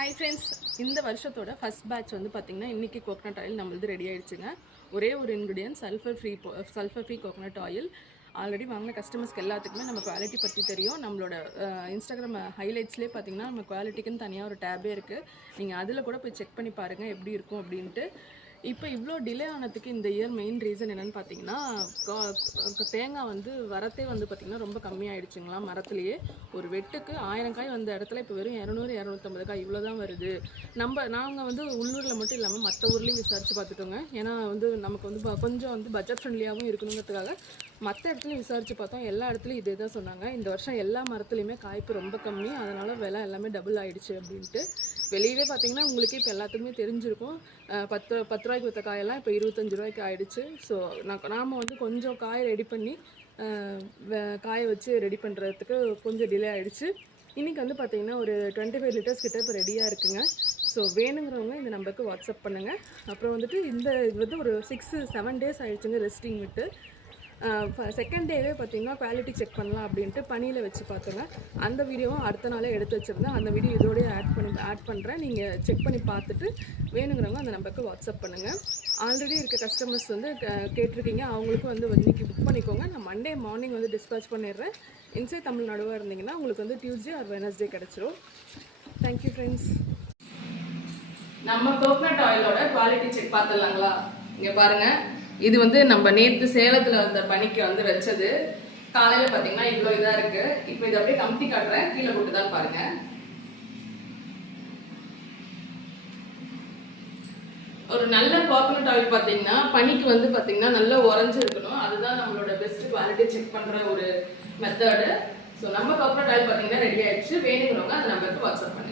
Hi friends, இந்த வருஷத்தோட first batch வந்து பார்த்திங்கன்னா இன்றைக்கி கோகனட் ஆயில் நம்மளது ரெடி ஆகிடுச்சுங்க. ஒரே ஒரு ingredient sulphur free coconut oil. Already வாங்கின கஸ்டமர்ஸ்க்கு எல்லாத்துக்குமே நம்ம குவாலிட்டி பற்றி தெரியும். நம்மளோட இன்ஸ்டாகிராம் ஹைலைட்ஸ்லேயே பார்த்திங்கன்னா நம்ம குவாலிட்டிக்குன்னு தனியாக ஒரு டேபே இருக்குது. நீங்கள் அதில் கூட போய் செக் பண்ணி பாருங்கள் எப்படி இருக்கும் அப்படின்ட்டு. இப்போ இவ்வளோ டிலே ஆனதுக்கு இந்த இயர் மெயின் ரீசன் என்னென்னு பார்த்தீங்கன்னா, தேங்காய் வந்து வரத்தே வந்து பார்த்திங்கன்னா ரொம்ப கம்மியாகிடுச்சுங்களா. மரத்துலேயே ஒரு வெட்டுக்கு 1000 காய் வந்த இடத்துல இப்போ வெறும் 200-250 காய் இவ்வளோ தான் வருது. நாங்கள் வந்து உள்ளூரில் மட்டும் இல்லாமல் மற்ற ஊர்லேயும் விசாரித்து பார்த்துட்டோங்க. ஏன்னா வந்து நமக்கு வந்து கொஞ்சம் வந்து பட்ஜெட் ஃப்ரெண்ட்லியாகவும் இருக்கணுங்கிறதுக்காக மற்ற இடத்துலையும் விசாரித்து பார்த்தோம். எல்லா இடத்துலையும் இதே தான் சொன்னாங்க. இந்த வருஷம் எல்லா மரத்துலையுமே காய்ப்பு ரொம்ப கம்மி, அதனால் விலை எல்லாமே டபுள் ஆகிடுச்சு அப்படின்ட்டு. வெளியவே பார்த்தீங்கன்னா உங்களுக்கு இப்போ எல்லாத்துக்குமே தெரிஞ்சிருக்கும். 10 ரூபாய்க்கு விற்ற காயெல்லாம் இப்போ 25 ரூபாய்க்கு ஆகிடுச்சு. ஸோ நாம் வந்து கொஞ்சம் காயை ரெடி பண்ணி காயை வச்சு ரெடி பண்ணுறதுக்கு கொஞ்சம் டிலே ஆகிடுச்சு. இன்றைக்கி வந்து பார்த்திங்கன்னா ஒரு 25 லிட்டர்ஸ் கிட்ட இப்போ ரெடியாக இருக்குங்க. ஸோ வேணுங்கிறவங்க இந்த நம்பருக்கு வாட்ஸ்அப் பண்ணுங்கள். அப்புறம் வந்துட்டு இது வந்து ஒரு 6-7 டேஸ் ஆகிடுச்சுங்க ரெஸ்டிங் விட்டு. செகண்ட் டேவே பார்த்திங்கன்னா குவாலிட்டி செக் பண்ணலாம் அப்படின்ட்டு பனியில் வச்சு பார்த்தோங்க. அந்த வீடியோவும் அடுத்த நாளே எடுத்து வச்சுருந்தேன். அந்த வீடியோ இதோடய ஆட் பண்ணுறேன். நீங்கள் செக் பண்ணி பார்த்துட்டு வேணுங்கிறவங்க அந்த நம்பருக்கு வாட்ஸ்அப் பண்ணுங்கள். ஆல்ரெடி இருக்க கஸ்டமர்ஸ் வந்து கேட்டிருக்கீங்க, அவங்களுக்கும் வந்து இன்றைக்கி புக் பண்ணிக்கோங்க. நான் மண்டே மார்னிங் வந்து டிஸ்பேச் பண்ணிடுறேன். இன்சைட் தமிழ்நாடுவாக இருந்தீங்கன்னா உங்களுக்கு வந்து டியூஸ்டே ஆர் வெனஸ்டே கிடச்சிரும். Thank you friends. நம்ம கோகனட் ஆயிலோட குவாலிட்டி செக் பார்த்துடலாங்களா? இங்கே பாருங்கள், இது வந்து நம்ம நேற்று சேலத்தில் வந்த பனிக்கு வந்து வச்சது. காலையில் பார்த்தீங்கன்னா இவ்வளோ இதாக இருக்குது. இப்போ இதை அப்படியே கம்பி காட்டுறேன், கீழே போட்டு தான் பாருங்கள். ஒரு நல்ல கோகனட் ஆயில் பார்த்தீங்கன்னா பனிக்கு வந்து பார்த்தீங்கன்னா நல்லா உறைஞ்சி இருக்கணும். அதுதான் நம்மளோட பெஸ்ட் குவாலிட்டி செக் பண்ணுற ஒரு மெத்தடு. ஸோ நம்ம கோகனட் ஆயில் பார்த்தீங்கன்னா ரெடி ஆயிடுச்சு. வேணுங்கிறவங்க அந்த நம்பருக்கு வாட்ஸ்அப் பண்ணுங்க.